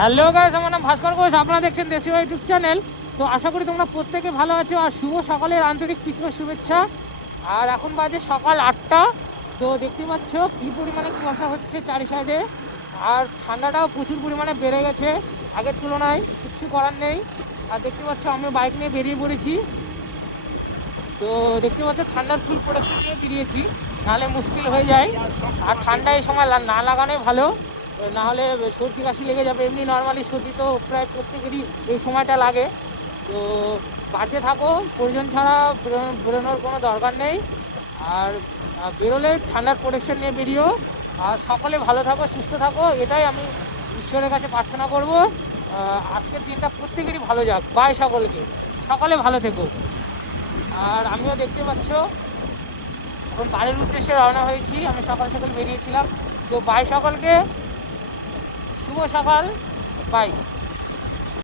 Hello guys, আমার নাম ভাস্কর ঘোষ। আপনারা দেখছেন দেশীয় ইউটিউব চ্যানেল। তো আশা করি তোমরা প্রত্যেকে ভালো আছো আর শুভ সকালের আন্তরিক প্রীতি শুভেচ্ছা। আর এখন বাজে সকাল 8টা। তো দেখতে পাচ্ছ কি পরিমাণে কুয়াশা হচ্ছে চারি সাইডে, আর ঠান্ডাটাও প্রচুর পরিমাণে বেড়ে গেছে আগের তুলনায়, কিচ্ছু করার নেই। আর দেখতে পাচ্ছ আমি বাইক নিয়ে বেরিয়ে পড়েছি। তো দেখতে পাচ্ছ ঠান্ডার ফুল প্রোটেকশন নিয়ে বেরিয়েছি, নাহলে মুশকিল হয়ে যায়। আর ঠান্ডা এই সময় না লাগানোই ভালো, না হলে সর্দি কাশি লেগে যাবে। এমনি নর্মালি সর্দি তো প্রায় প্রত্যেকেরই এই সময়টা লাগে। তো বাড়িতে থাকো, প্রয়োজন ছাড়া বেরোনোর কোনো দরকার নেই। আর বেরোলে ঠান্ডার প্রোটেকশন নিয়ে বেরিও। আর সকলে ভালো থাকো, সুস্থ থাকো, এটাই আমি ঈশ্বরের কাছে প্রার্থনা করব। আজকের দিনটা প্রত্যেকেরই ভালো যাক। বাই সকলকে, সকালে ভালো থেকো। আর আমিও দেখতে পাচ্ছ এখন বাড়ির উদ্দেশ্যে রওনা হয়েছি। আমি সকাল সকাল বেরিয়েছিলাম। তো বাই সকলকে, শুভ সকাল, বাই।